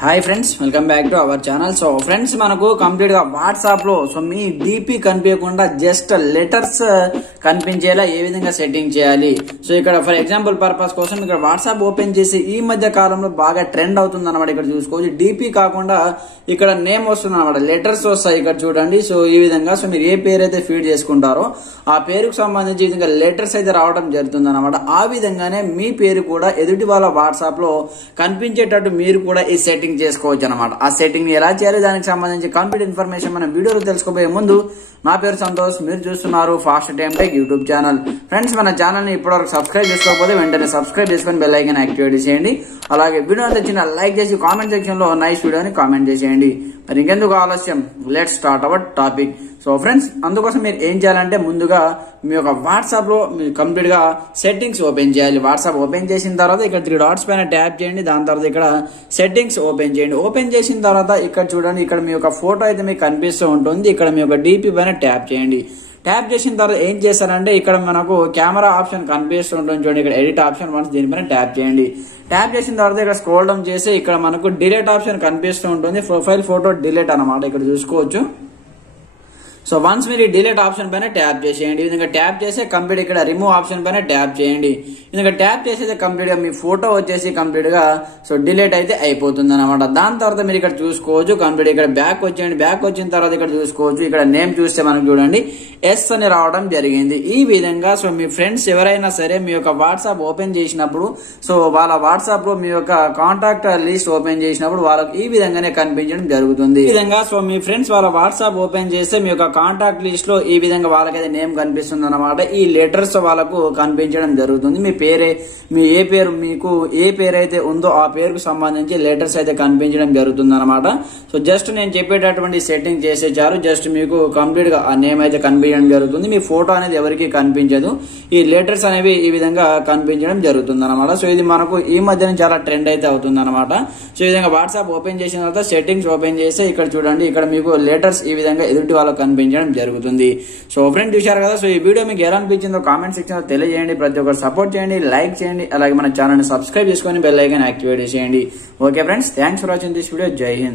Hi friends, welcome back to our channel. So friends, మనకు complete గా WhatsApp లో మీ DP కనిపించకుండా జస్ట్ లెటర్స్ కనిపించేలా ఏ విధంగా సెట్టింగ్ చేయాలి. సో ఇక్కడ ఫర్ ఎగ్జాంపుల్ పర్పస్ కోసం ఇక్కడ వాట్సాప్ ఓపెన్ చేసి ఈ మధ్య కాలంలో బాగా ట్రెండ్ అవుతుంది అన్నమాట. ఇక్కడ చూసుకోవచ్చు, డీపీ కాకుండా ఇక్కడ నేమ్ వస్తుంది అనమాట, లెటర్స్ వస్తాయి ఇక్కడ చూడండి. సో ఈ విధంగా మీరు ఏ పేరు అయితే ఫీడ్ చేసుకుంటారో ఆ పేరుకు సంబంధించి ఈ విధంగా లెటర్స్ అయితే రావడం జరుగుతుంది అనమాట. ఆ విధంగానే మీ పేరు కూడా ఎదుటి వాళ్ళ వాట్సాప్ లో కనిపించేటట్టు మీరు కూడా ఈ సెట్టింగ్ చేసుకోవచ్చు అనమాట. ఆ సెట్టింగ్ ఎలా చేయాలి, దానికి సంబంధించి కంప్లీట్ ఇన్ఫర్మేషన్ మనం వీడియోలో తెలుసుకోబోయే ముందు, నా పేరు సంతోష్, మీరు చూస్తున్నారు fast time tech YouTube channel. Friends, మన ఛానల్ ని ఇప్పటివరకు సబ్స్క్రైబ్ చేసుకోకపోతే వెంటనే సబ్స్క్రైబ్ చేసుకుని బెల్ ఐకాన్ యాక్టివేట్ చేయండి. అలాగే వీడియో నచ్చిన లైక్ చేసి కామెంట్ సెక్షన్ లో నైస్ వీడియోని కామెంట్ చేసేయండి. మరి ఇంకెందుకు ఆలస్యం, let's start our topic. So friends, అందుకోసం మీరు ఏం చేయాలంటే ముందుగా మీ యొక్క వాట్సాప్ లో కంప్లీట్ గా సెట్టింగ్స్ ఓపెన్ చేయాలి. వాట్సాప్ ఓపెన్ చేసిన తర్వాత ఇక్కడ 3 డాట్స్ పైన ట్యాప్ చేయండి. దాని తర్వాత ఇక్కడ సెట్టింగ్స్ ఓపెన్ చేయండి. ఓపెన్ చేసిన తర్వాత ఇక్కడ చూడండి, ఇక్కడ మీ యొక్క ఫోటో అయితే మీకు కనిపిస్తూ ఉంటుంది. ఇక్కడ మీ యొక్క డీపీ పైన ట్యాప్ చేయండి. ట్యాప్ చేసిన తర్వాత ఏం చేస్తారంటే ఇక్కడ మనకు కెమెరా ఆప్షన్ కనిపిస్తూ ఉంటుంది చూడండి, ఇక్కడ ఎడిట్ ఆప్షన్ వన్స్ దీనిపైన ట్యాప్ చేయండి. ట్యాప్ చేసిన తర్వాత ఇక్కడ స్క్రోల్ డౌన్ చేసి ఇక్కడ మనకు డిలీట్ ఆప్షన్ కనిపిస్తూ ఉంటుంది. ప్రొఫైల్ ఫోటో డిలీట్ అనమాట, ఇక్కడ చూసుకోవచ్చు. సో వన్స్ మీరు డిలీట్ ఆప్షన్ పైన ట్యాప్ చేసేయండి. ఈ విధంగా ట్యాప్ చేసి కంప్లీట్ ఇక్కడ రిమూవ్ ఆప్షన్ పైన ట్యాప్ చేయండి. ఈ విధంగా ట్యాప్ చేసేది కంప్లీట్ గా మీ ఫోటో వచ్చేసి కంప్లీట్ గా డిలీట్ అయితే అయిపోతుంది అనమాట. దాని తర్వాత మీరు ఇక్కడ చూసుకోవచ్చు, కంప్లీట్ ఇక్కడ బ్యాక్ వచ్చేయండి. బ్యాక్ వచ్చిన తర్వాత ఇక్కడ చూసుకోవచ్చు, ఇక్కడ నేమ్ చూస్తే మనకు చూడండి ఎస్ అని రావడం జరిగింది. ఈ విధంగా మీ ఫ్రెండ్స్ ఎవరైనా సరే మీ యొక్క వాట్సాప్ ఓపెన్ చేసినప్పుడు, వాళ్ళ వాట్సాప్ లో మీ యొక్క కాంటాక్ట్ లిస్ట్ ఓపెన్ చేసినప్పుడు వాళ్ళకి ఈ విధంగానే కనిపించడం జరుగుతుంది. ఈ విధంగా మీ ఫ్రెండ్స్ వాళ్ళ వాట్సాప్ ఓపెన్ చేస్తే మీ యొక్క కాంటాక్ట్ లిస్ట్ లో ఈ విధంగా వాళ్ళకైతే నేమ్ కనిపిస్తుంది అనమాట. ఈ లెటర్స్ వాళ్ళకు కనిపించడం జరుగుతుంది. మీకు ఏ పేరు అయితే ఉందో ఆ పేరుకు సంబంధించి లెటర్స్ అయితే కనిపించడం జరుగుతుంది అనమాట. సో జస్ట్ నేను చెప్పేటటువంటి సెట్టింగ్ చేసే చాలు, జస్ట్ మీకు కంప్లీట్ గా ఆ నేమ్ అయితే కనిపించడం జరుగుతుంది. మీ ఫోటో అనేది ఎవరికి కనిపించదు. ఈ లెటర్స్ అనేవి ఈ విధంగా కనిపించడం జరుగుతుంది అనమాట. సో ఇది మనకు ఈ మధ్యన చాలా ట్రెండ్ అయితే అవుతుంది అనమాట. సో ఈ విధంగా వాట్సాప్ ఓపెన్ చేసిన తర్వాత సెట్టింగ్స్ ఓపెన్ చేస్తే ఇక్కడ చూడండి, ఇక్కడ మీకు లెటర్స్ ఈ విధంగా ఎదుటి వాళ్ళకి కనిపించడం జరుగుతుంది. సో ఫ్రెండ్, చూశారు కదా. సో ఈ వీడియో మీకు ఎలా అనిపించిందో కామెంట్ సెక్షన్ లో తెలియజేయండి. ప్రతి ఒక్కరు సపోర్ట్ చేయండి, లైక్ చేయండి, అలాగే మన ఛానల్ ని సబ్స్క్రైబ్ చేసుకొని బెల్ ఐకాన్ యాక్టివేట్ చేయండి. Okay friends, thanks for watching this video. జై హింద్.